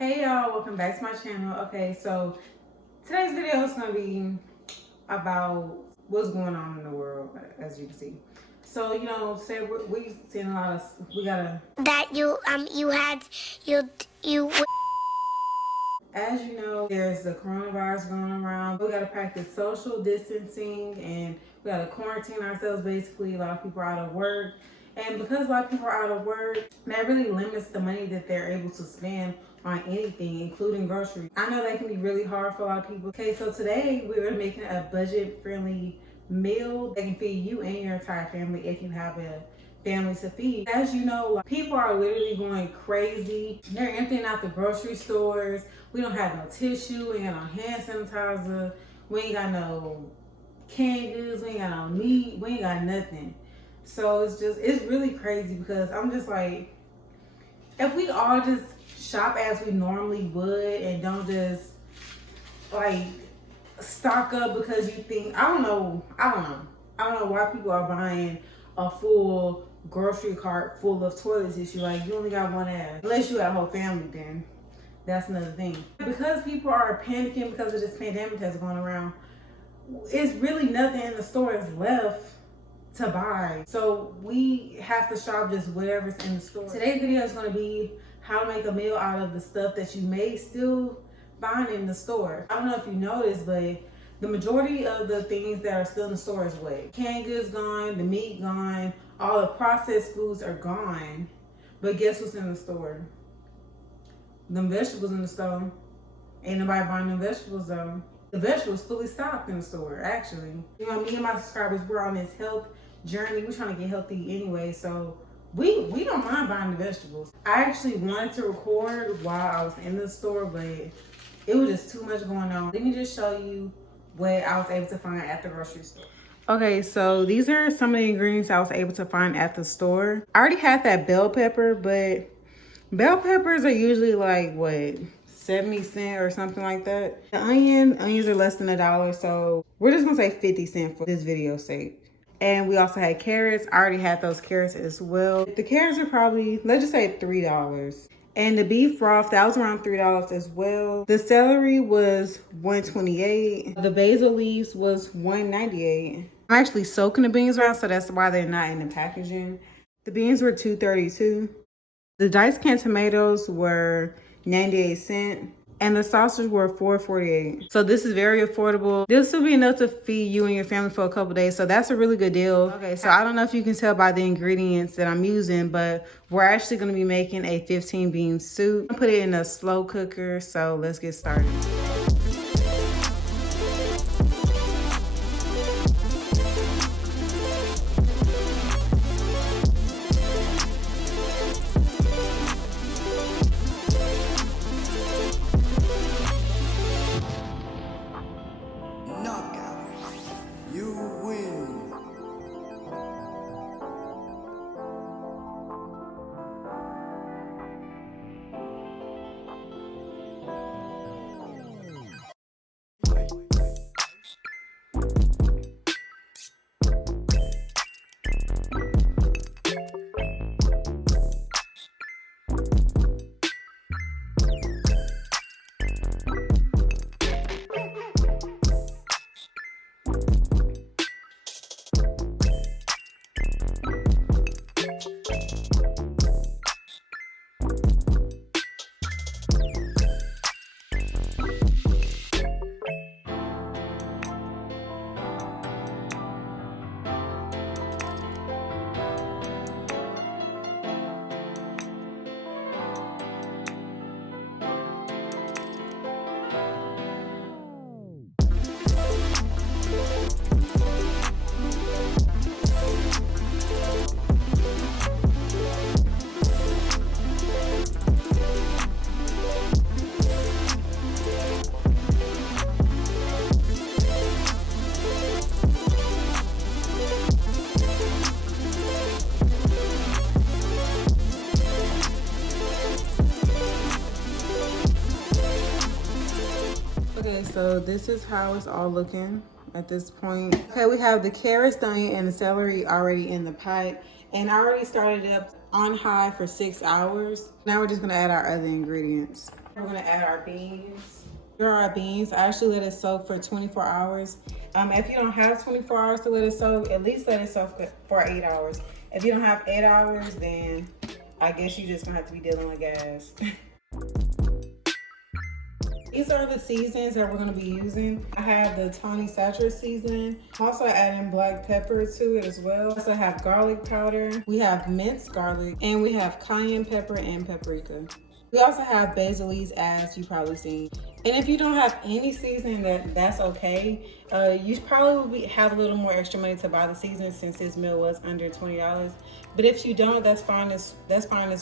Hey y'all, welcome back to my channel. Okay, so today's video is going to be about what's going on in the world, as you can see. So, today we seen a lot of, we gotta, That you as you know, there's the coronavirus going around. We gotta practice social distancing and we gotta quarantine ourselves basically. A lot of people are out of work. And because a lot of people are out of work, that really limits the money that they're able to spend on anything, including groceries. I know that can be really hard for a lot of people. Okay, so today we're making a budget-friendly meal that can feed you and your entire family if you have a family to feed. As you know, people are literally going crazy. They're emptying out the grocery stores. We don't have no tissue, we ain't got no hand sanitizer, we ain't got no canned goods, we ain't got no meat, we ain't got nothing. So it's really crazy because I'm just like, if we all just shop as we normally would and don't just like stock up because you think, I don't know why people are buying a full grocery cart full of toilet tissue. Like, you only got one ass. Unless you got a whole family, then that's another thing. Because people are panicking because of this pandemic that's going around, it's really nothing in the stores left to buy. So we have to shop just whatever's in the store. Today's video is going to be how to make a meal out of the stuff that you may still find in the store. I don't know if you noticed, but the majority of the things that are still in the store is what? Canned goods gone, the meat gone, all the processed foods are gone. But guess what's in the store? Them vegetables in the store. Ain't nobody buying them vegetables though. The vegetables fully stocked in the store, actually. Me and my subscribers, we're on this health journey. We're trying to get healthy anyway, so we don't mind buying the vegetables. I actually wanted to record while I was in the store, but it was just too much going on. Let me just show you what I was able to find at the grocery store. Okay, so these are some of the ingredients I was able to find at the store. I already had that bell pepper, but bell peppers are usually like, what, 70 cents or something like that. The onions are less than $1, so we're just gonna say 50 cents for this video's sake. And we also had carrots. I already had those carrots as well. The carrots are probably, let's just say $3. And the beef broth, that was around $3 as well. The celery was $1.28. The basil leaves was $1.98. I'm actually soaking the beans around, so that's why they're not in the packaging. The beans were $2.32. The diced canned tomatoes were 98 cents. And the sausage were $4.48. So this is very affordable. This will be enough to feed you and your family for a couple days. So that's a really good deal. Okay, so I don't know if you can tell by the ingredients that I'm using, but we're actually gonna be making a 15 bean soup. I'm gonna put it in a slow cooker, so let's get started. Okay, so this is how it's all looking at this point. Okay, we have the carrots, the onion, and the celery already in the pot. And I already started it up on high for 6 hours. Now we're just gonna add our other ingredients. We're gonna add our beans. Here are our beans. I actually let it soak for 24 hours. If you don't have 24 hours to let it soak, at least let it soak for 8 hours. If you don't have 8 hours, then I guess you just gonna have to be dealing with gas. These are the seasons that we're gonna be using. I have the Tony Satcher seasoning. I'm also adding black pepper to it as well. I also have garlic powder. We have minced garlic, and we have cayenne pepper and paprika. We also have basil leaves, as you probably seen. And if you don't have any seasoning, that's okay. You probably will have a little more extra money to buy the seasoning since this meal was under $20. But if you don't, that's fine as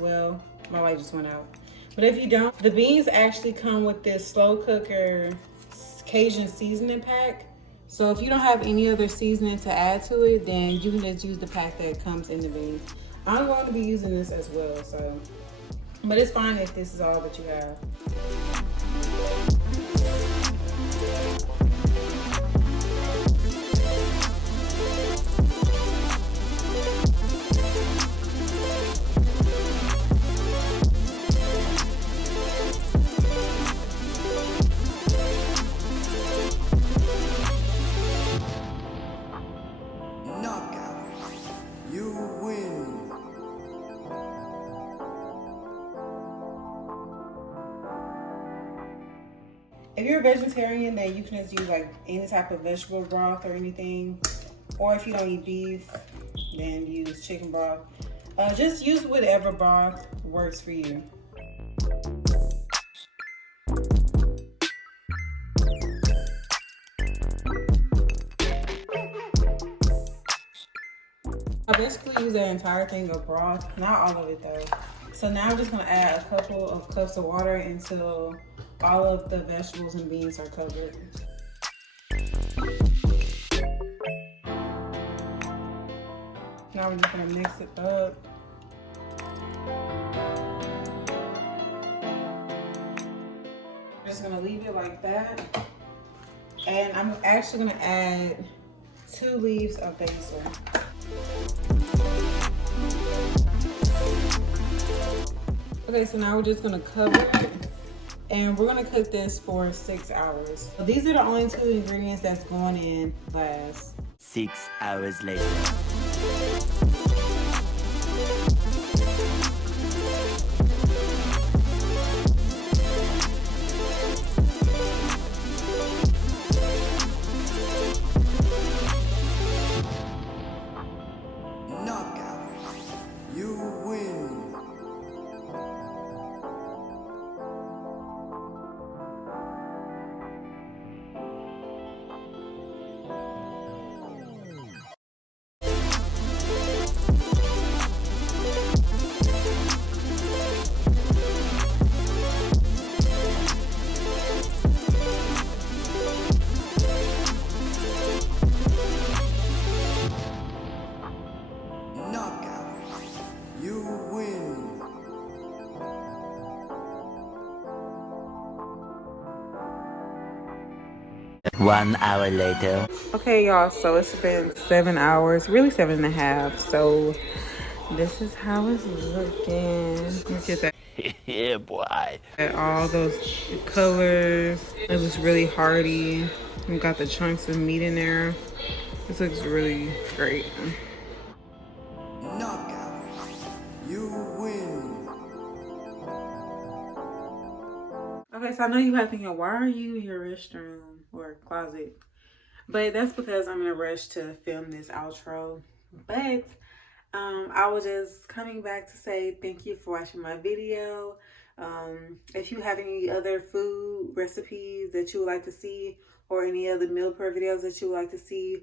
well. My light just went out. But if you don't, the beans actually come with this slow cooker Cajun seasoning pack. So if you don't have any other seasoning to add to it, then you can just use the pack that comes in the beans. I'm going to be using this as well, so. But it's fine if this is all that you have. If you're a vegetarian, then you can just use like any type of vegetable broth or anything. Or if you don't eat beef, then use chicken broth. Just use whatever broth works for you. I basically use that entire thing of broth, not all of it though. So now I'm just gonna add a couple of cups of water until all of the vegetables and beans are covered. Now we're just gonna mix it up. I'm just gonna leave it like that. And I'm actually gonna add 2 leaves of basil. Okay, so now we're just gonna cover it. And we're gonna cook this for 6 hours. So these are the only 2 ingredients that's going in last. 6 hours later. Knockout. You win. You win. 1 hour later. Okay, y'all, so it's been 7 hours, really 7.5. So this is how it's looking. Look at that. Yeah, boy. At all those colors. It looks really hearty. We got the chunks of meat in there. This looks really great. Knockout. You win. Okay, so I know you might be thinking, why are you in your restroom or closet? But that's because I'm in a rush to film this outro. But I was just coming back to say thank you for watching my video. If you have any other food recipes that you would like to see, or any other meal prep videos that you would like to see,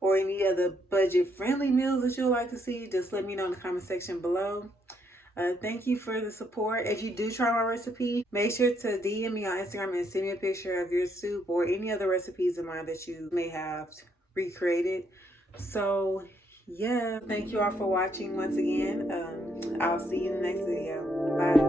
or any other budget-friendly meals that you would like to see, just let me know in the comment section below. Thank you for the support. If you do try my recipe, make sure to DM me on Instagram and send me a picture of your soup or any other recipes of mine that you may have recreated. So yeah, thank you all for watching once again. I'll see you in the next video. Bye.